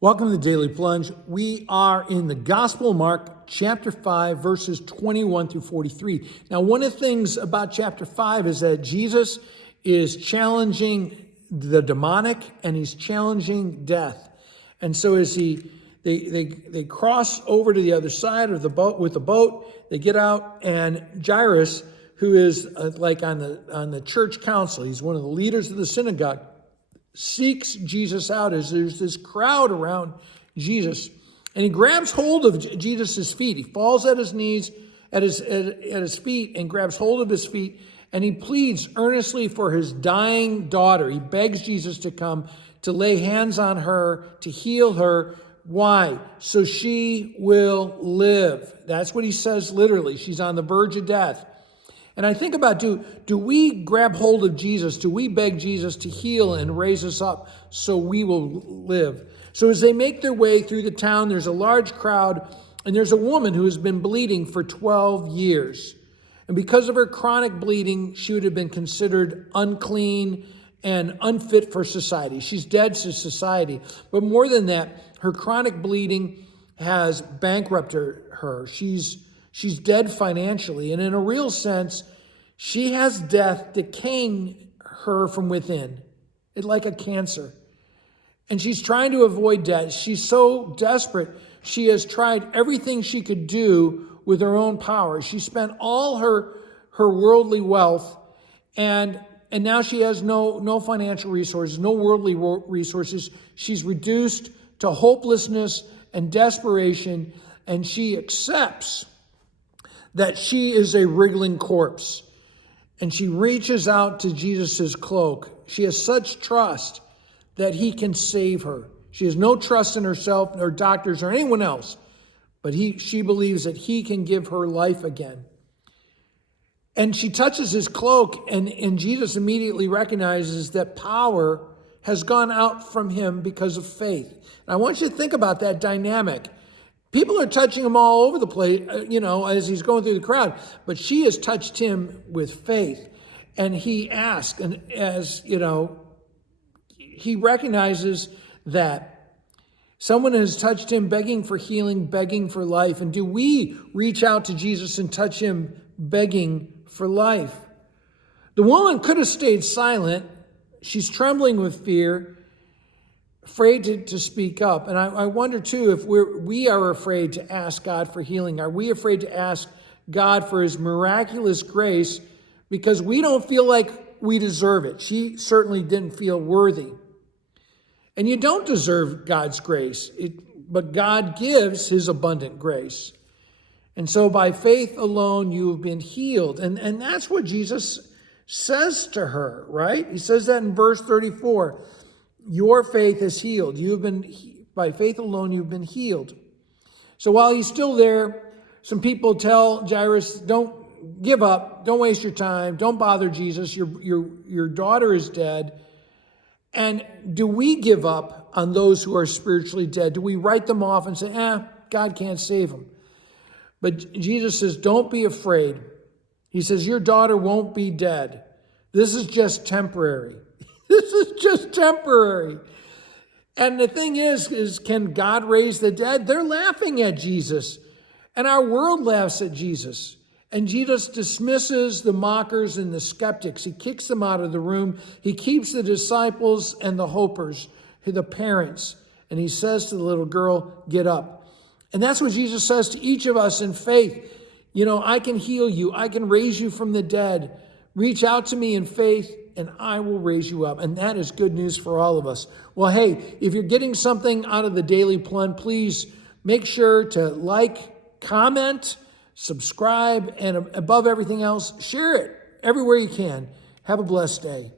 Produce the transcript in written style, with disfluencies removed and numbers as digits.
Welcome to the Daily Plunge. We are in the Gospel of Mark, chapter 5, verses 21 through 43. Now, one of the things about chapter 5 is that Jesus is challenging the demonic and he's challenging death. And so as they cross over to the other side of the boat with the boat, they get out, and Jairus, who is like on the church council, he's one of the leaders of the synagogue, seeks Jesus out as there's this crowd around Jesus. And he grabs hold of Jesus' feet. He falls at his knees at his feet and grabs hold of his feet. And he pleads earnestly for his dying daughter. He begs Jesus to come, to lay hands on her, to heal her. Why? So she will live. That's what he says literally. She's on the verge of death. And I think about, do we grab hold of Jesus? Do we beg Jesus to heal and raise us up so we will live? So as they make their way through the town, there's a large crowd, and there's a woman who has been bleeding for 12 years. And because of her chronic bleeding, she would have been considered unclean and unfit for society. She's dead to society. But more than that, her chronic bleeding has bankrupted her. She's dead financially, and in a real sense, she has death decaying her from within. It's like a cancer. And she's trying to avoid death. She's so desperate, she has tried everything she could do with her own power. She spent all her worldly wealth, and now she has no financial resources, no worldly resources. She's reduced to hopelessness and desperation, and she accepts that she is a wriggling corpse. And she reaches out to Jesus' cloak. She has such trust that he can save her. She has no trust in herself or doctors or anyone else, but she believes that he can give her life again. And she touches his cloak, and Jesus immediately recognizes that power has gone out from him because of faith. And I want you to think about that dynamic. People are touching him all over the place, as he's going through the crowd. But she has touched him with faith. And he asks, and he recognizes that someone has touched him, begging for healing, begging for life. And do we reach out to Jesus and touch him, begging for life? The woman could have stayed silent. She's trembling with fear, afraid to speak up. And I wonder too if we are afraid to ask God for healing. Are we afraid to ask God for his miraculous grace because we don't feel like we deserve it? She certainly didn't feel worthy. And you don't deserve God's grace, but God gives his abundant grace. And so by faith alone, you have been healed. And that's what Jesus says to her, right? He says that in verse 34. Your faith has healed. By faith alone, you've been healed. So while he's still there, some people tell Jairus, don't give up. Don't waste your time. Don't bother Jesus. Your daughter is dead. And do we give up on those who are spiritually dead? Do we write them off and say, God can't save them? But Jesus says, don't be afraid. He says, your daughter won't be dead. This is just temporary. This is just temporary. And the thing is can God raise the dead? They're laughing at Jesus. And our world laughs at Jesus. And Jesus dismisses the mockers and the skeptics. He kicks them out of the room. He keeps the disciples and the hopers, the parents. And he says to the little girl, get up. And that's what Jesus says to each of us in faith. I can heal you. I can raise you from the dead. Reach out to me in faith, and I will raise you up. And that is good news for all of us. Well, hey, if you're getting something out of the Daily Plunge, please make sure to like, comment, subscribe, and above everything else, share it everywhere you can. Have a blessed day.